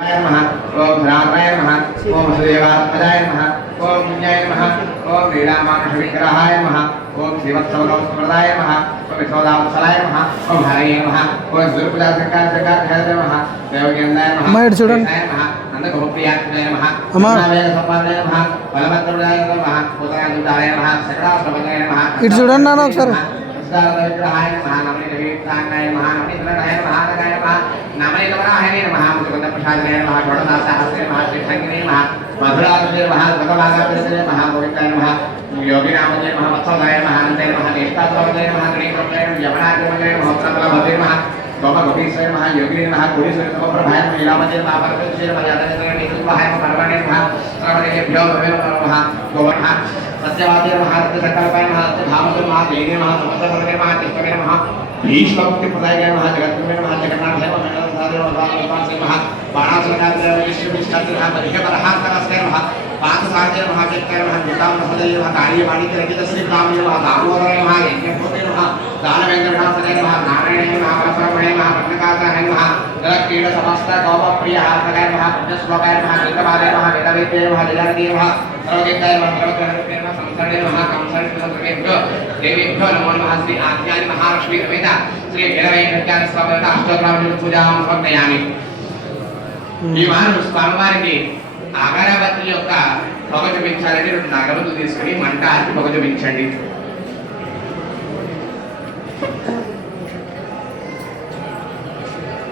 नमः ओम धनात्मय नमः ओम श्रीदेवात्मजाय नमः ओम पुण्याय नमः ओम लीलामानुषविग्रहाय नमः ओम श्रीवत्सवनोत्सवदाय नमः ओम विश्वदावत्सलाय नमः ओम हरये नमः ओम सूर्यपूजा संकार नमः देवज्ञानाय नमः नमः नंदगोप्रियात्मने नमः नावेद संपादनाय नमः बलभद्रदाय नमः उदयदुदाय नमः सकलाश्रवणाय नमः इट చూడండి నాన్న ఒకసారి विग्रहाय नमः नमः देवीतांगाय नमः नमः इंद्रनाय नमः नगाय नमः नमः नवराय नमः मुकुंदप्रसादाय नमः षोडशास्त्रे नमः श्रीशंकरे नमः मधुरात्मने नमः भगवानात्मने नमः गोविन्दाय नमः योगिनामने नमः वत्सलाय नमः अनन्ताय नमः नेष्टात्मने नमः त्रिनेत्राय नमः यमनात्मने नमः उत्तमभद्रे नमः गोपगोपीश्वराय नमः योगिने नमः कुलीश्वराय नमः प्रभाय नमः लीलामते नमः परमेश्वराय नमः यादवेन्द्राय नमः परवाणे नमः सर्वदेभ्यो नमः गोवः सत्यवादी नमः सत्यसंकल्पाय नमः सत्यभावते नमः देवी नमः समस्तवर्गे नमः तिष्ठवे नमः भीष्ममुक्तिप्रदाय नमः जगद्गुरुवे नमः जगन्नाथाय नमः मंगलसाधे नमः बाणासुरनाथाय विश्वविख्याताय नमः परिषदरहासनाय नमः पार्थसारथ्याय नमः जगत्याय नमः नितामहदाय नमः कार्यवाणिकरचितश्रीरामाय नमः दामोदराय नमः यज्ञभूते नमः दानवेन्द्रनाथाय नमः नारायणाय नमः परब्रह्मणे नमः ब्रह्मकाचार्याय नमः जगत्क्रीड समस्त गौपप्रियाय नमः पुण्यश्लोकाय नमः नीलमालाय नमः वेदवेद्याय नमः लीलावतीय नमः सर्वज्ञाय नमः सर्वज्ञाय नमः संसर्गे नमः कंसर्गेभ्यो देवेभ्यो नमो नमः श्री आद्यानि महालक्ष्मी समेत श्री भैरवैकत्यानि स्वामी अष्टोत्तरावली पूजां समर्पयामि। ఈ వారం స్వామివారికి అగరబత్తి యొక్క పొగ చూపించాలంటే రెండు అగరబత్తులు తీసుకుని మంట ఆర్పి పొగ చూపించండి.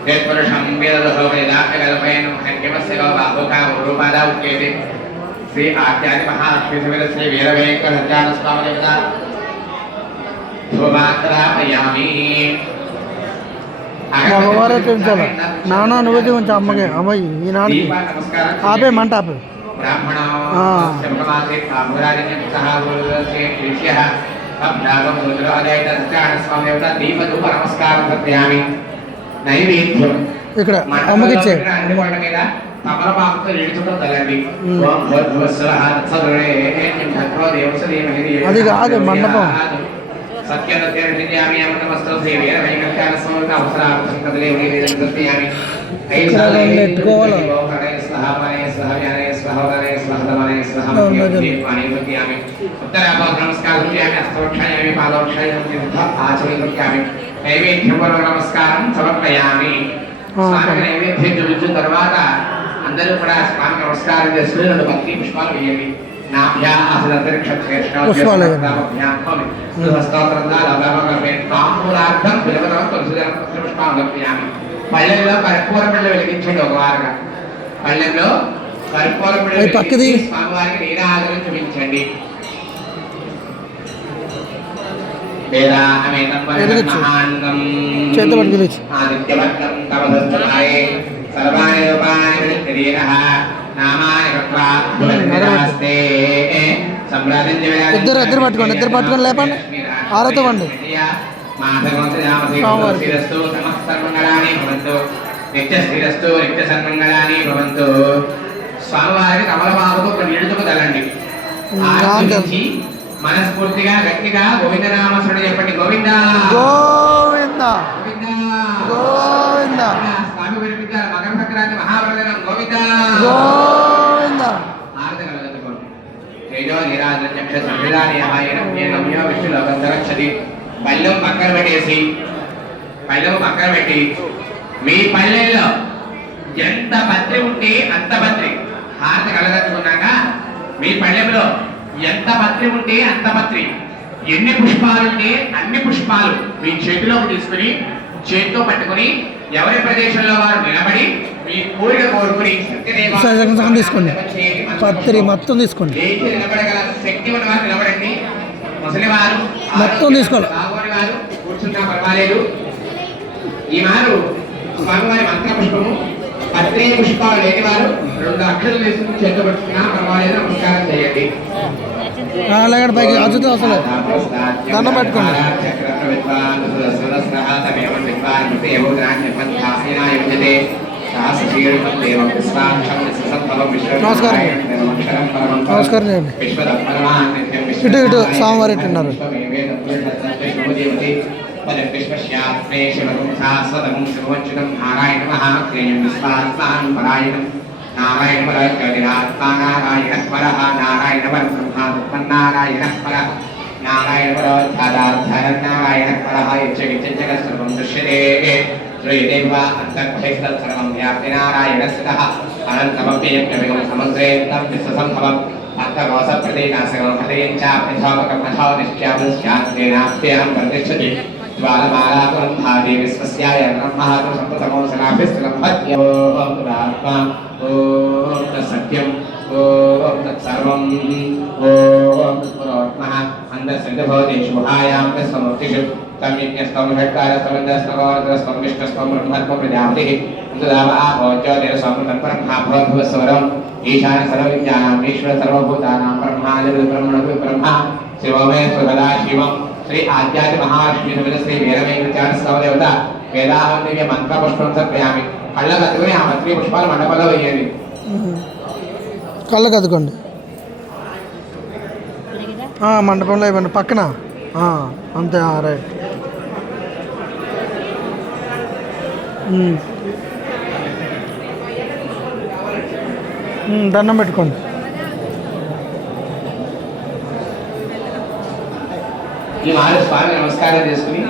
యత్పురుషం వేదదో వేదాఖ్యగల్పయన్ హంకిమస్య బాహుకా రూపాదా ఉచ్యతే श्री आद्यादि महालक्ष्मी समेत श्री वीरवेंकटनाथ स्वामी देवता शोभात्रापयामि మగవారే పెంచాలి నాన్న నువ్వే ఉంచు అమ్మకి అమ్మాయి ఈ నాన్నకి ఆపే మంట ఆపే ఇక్కడ అమ్మకి ఇచ్చే తమలపాకుతో నిలుచుకుని తలండి అది కాదు మండపం సత్యనత్యామి నమస్తే శ్రీ వీరవేంకటేశ్వర స్వామి అవసరార్థం కదలే వేదయామి ఎట్టుకోవాలి నమస్కారం సమర్పయామి. స్వామికి నైవేద్యం చూపించిన తర్వాత అందరూ కూడా స్వామికి నమస్కారం చేసుకుని రెండు భక్తి పుష్పాలు వేయండి. పళ్ళెల్లో కర్పూర బిళ్ళ వెలిగించండి. ఒక వారుగా పళ్ళెల్లో కర్పూర బిళ్ళ స్వామివారికి నీరాజనం చూపించండి. ఆదిత్యవర్గం తపదస్తమాయే సర్వాణి రూపాణి శరీరః నామాని కృత్వాస్తే ఇద్దరు పట్టుకోండి లేపండి ఆరతో పండి నిత్యస్థిరస్తు నిత్య సన్మంగళాని భవంతు. స్వామివారికి కమలపాకుతో ఒక నిడుచుకు తలండి. మనస్ఫూర్తిగా గట్టిగా గోవిందనామస్మరణ చెప్పండి. గోవింద గోవింద గోవింద. స్వామి వినిపించారు మకర సంక్రాంతి మహాప్రదనం. గోవింద గోవింద. ఆరతి కలగట్టుకోండి. తేజో నిరాజన చక్ష సంవిధానీయమైన గమ్య విష్ణులోకంతరక్షతి. పళ్ళెం పక్కన పెట్టి మీ పల్లెల్లో ఎంత పత్రి ఉంటే అంత పత్రి హారతి కలగట్టుకున్నాక మీ పల్లెంలో ఎంత పత్రి ఉంటే అంత పత్రి, ఎన్ని పుష్పాలు ఉంటే అన్ని పుష్పాలు మీ చేతిలోకి తీసుకుని చేతితో పట్టుకుని ఎవరి ప్రదేశంలో వారు నిలబడి మీ కోరిక కోరుకుని తీసుకోండి. పత్రి మొత్తం తీసుకోండి. నిలబడగల శక్తి ఉన్న వారు నిలబడండి. ముసలి వారు మొత్తం తీసుకోవాలి. బాగోని వారు కూర్చున్నా పర్వాలేదు. ఈ మారు స్వామివారి మంత్ర పుష్పము పత్రి పుష్పాలు లేని వారు రెండు అక్షరాలు తీసుకుని చేతితో పట్టుకున్నా పర్వాలేదు. నమస్కారం చేయండి. పైకి అచ్చుతో అసలు దండం పెట్టుకోండి. నమస్కారం చేయండి. ఇటు స్వామివారు ఎట్టున్నారు. पदविश्वस्यात्मे शिवगुं शाश्वतगुं शिववञ्चितं नारायण महाक्रियं विश्वात्मानं परायणं नारायण परः नारायण परः नारायण परब्रह्मा नारायण परः नारायण परः नारायण परः यच्च सर्वं दृश्यते श्रीदेव अन्तर्बहिः सर्वं व्याप्ति नारायणस्य अनन्तमप्ययं समुद्रे तं विश्वसम्भवम् अर्थकोशप्रदेशासकं हृदयं चाप्यथोपकं अथोनिश्चाप्यस्यात्मेनाप्यहं प्रतिष्ठति ज्वालमालापुरं भावे विश्वस्याय ब्रह्मातु सप्तमो सनाभिस्थितं हत्यो पुरात्मा ॐ तत्सत्यम् ॐ तत्सर्वम् ॐ तत्पुरोत्मः अन्धसंगभवतेषु गुहायां तस्समुक्तिषु तं यज्ञस्तं षट्कारस्तमन्दस्तमोरस्तमं विष्णुस्तं ब्रह्मत्वं प्रजापतिः तदाव आभोज्योतिरसमृतं ब्रह्मा भवद्भुवस्वरम् ईशान सर्वविद्यानां ईश्वर सर्वभूतानां ब्रह्मा शिवमे सदा शिवं श्री आद्यादि महालक्ष्मी समेत श्री वीरमे विचार देवता वेदाहं दिव्य मंत्रपुष्पं समर्पयामि कళ్ళకద్దుకొని ఆ మంత్రి పుష్పాలు మండపంలో వేయండి కళ్ళకద్దుకోండి మండపంలో ఇవ్వండి పక్కన అంతే రైట్ దండం పెట్టుకోండి ఈ మారు స్వామి నమస్కారం చేసుకుని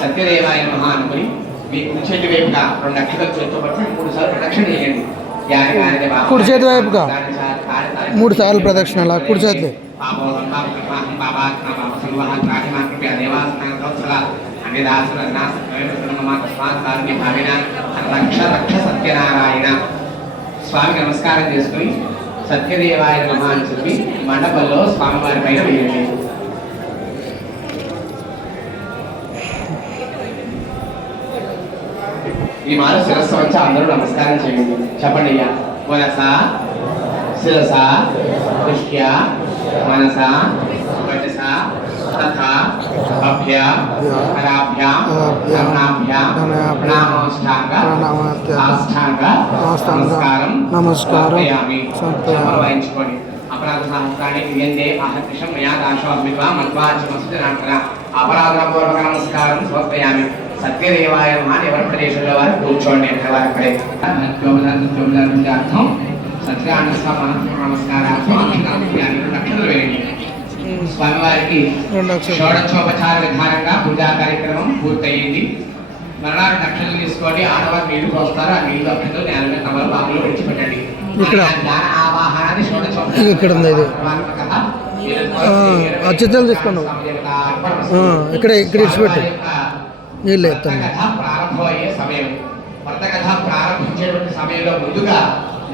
సత్యదేవాయ నమః అనుకుని మీ కుడి చేతి వైపుగా 2 అక్షతలు చేతితో పట్టుకుని 3 సార్లు ప్రదక్షిణ చేయండి కుడి చేతి వైపుగా 3 సార్లు ప్రదక్షిణ అలా కుడి చేతి సత్యనారాయణ స్వామికి నమస్కారం చేసుకుని సత్యదేవాయ నమః అని చెప్పి మండపంలో స్వామివారి పైన వేయండి ఈ మారు శిరస్సు వచ్చి అందరూ నమస్కారం చేయండి చెప్పండి అయ్యా మనస శిరస దృష్ట్య మనస వచస తథా అభ్య పరాభ్య ప్రణామోష్టాంగ నమస్కారం సమర్పించుకోండి అపరాధ సహస్రాన్ని క్రియంతే మహర్షం మయా దాశో అద్విత్వా మధ్వాచమస్తునాంకర అపరాధపూర్వక నమస్కారం సమర్పయామి సత్యదేవాయ నమః ఎవరి ప్రదేశంలో వారు కూర్చోండి వారి అర్థం సత్యాన నమస్కారార్థం నక్షత్రం వేయండి స్వామివారికి షోడశోపచార విధానంగా పూజా కార్యక్రమం పూర్తయింది మరణాలు నక్షత్రం తీసుకోండి ఆడవారు నీళ్లు పోస్తారు ఆ నీళ్లు అక్షతలు నేల మీద కమల బాబులో విడిచిపెట్టండి ఆవాహనాన్ని ఇక్కడ ఉంది ఇది అక్షతలు తీసుకోండి ఇక్కడ ఇచ్చిపెట్టు నీళ్ళు ఎత్తాను ప్రారంభమయ్యే సమయం వ్రత కథ ప్రారంభించేటువంటి సమయంలో ముందుగా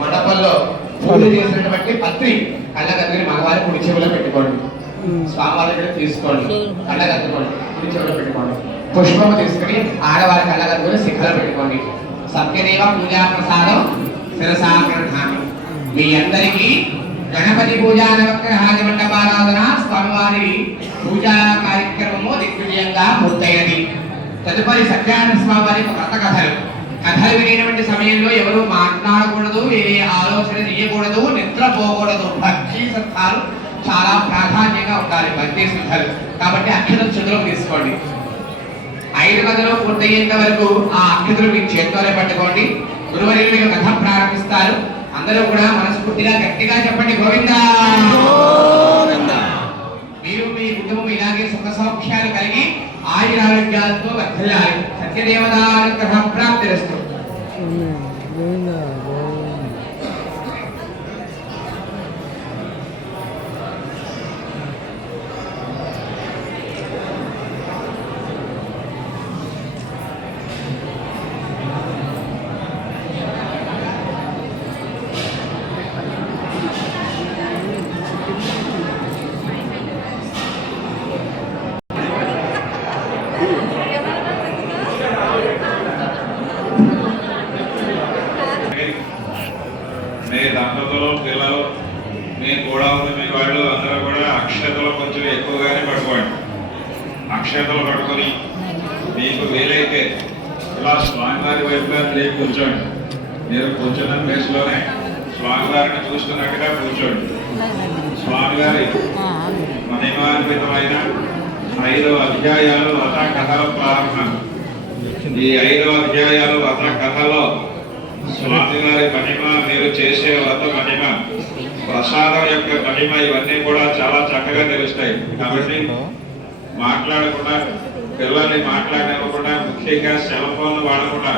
మండపంలో పూజ చేసినటువంటి పత్రి కళ్ళగద్దుని మగవారి కుడి చెవిలో పెట్టుకోండి స్వామివారి దగ్గర తీసుకోండి కళ్ళగద్దుకోండి కుడి చెవిలో పెట్టుకోండి పుష్పము తీసుకుని ఆడవారి కళ్ళగద్దుని శిఖలో పెట్టుకోండి సత్యదేవ పూజా ప్రసాదం శిరసాగ్రహామి మీ అందరికీ గణపతి పూజా నవగ్రహాది మండపారాధన స్వామివారి పూజా కార్యక్రమము దిగ్విజయంగా పూర్తయినది తదుపరి సత్యనారాయణ స్వామి వారి వ్రత కథలు వినేటువంటి సమయంలో ఎవరు మాట్లాడకూడదు వేరే ఆలోచన చేయకూడదు నిద్రపోకూడదు భక్తి శ్రద్ధలు చాలా ప్రాధాన్యంగా ఉండాలి భక్తి శ్రద్ధలు కాబట్టి అక్షతలు చేతిలో తీసుకోండి 5 కథలు పూర్తయ్యేంత వరకు ఆ అక్షతలు మీ చేతిలోనే పట్టుకోండి గురువర్యులు మీకు కథ ప్రారంభిస్తారు అందరూ కూడా మనస్ఫూర్తిగా గట్టిగా చెప్పండి గోవిందా మీరు మీ కుటుంబం ఇలాగే సుఖ సౌఖ్యాలు కలిగి ఆయురారోగ్యాలతో వర్ధిల్లాలి సత్యదేవతానుగ్రహ ప్రాప్తిరస్తు దంపతులు పిల్లలు మీ కూడా ఉంది మీ వాళ్ళు అందరూ కూడా అక్షతలు కొంచెం ఎక్కువగానే పట్టుకోండి అక్షతలు పట్టుకొని మీకు వీలైతే ఇలా స్వామివారి వైపుగా లేచి కూర్చోండి మీరు కూర్చున్న ప్లేస్లోనే స్వామివారిని చూస్తున్నట్టుగా కూర్చోండి స్వామివారి మహిమాన్వితమైన 5వ అధ్యాయాలు వ్రత కథల ప్రారంభం. ఈ 5వ అధ్యాయాలు వ్రత కథలో స్వామివారి మహిమ, మీరు చేసే వ్రత మహిమ, ప్రసాదం యొక్క మహిమ, ఇవన్నీ కూడా చాలా చక్కగా తెలుస్తాయి. కాబట్టి మాట్లాడకుండా, పిల్లల్ని మాట్లాడనివ్వకుండా, ముఖ్యంగా సెల్ ఫోన్ వాడకుండా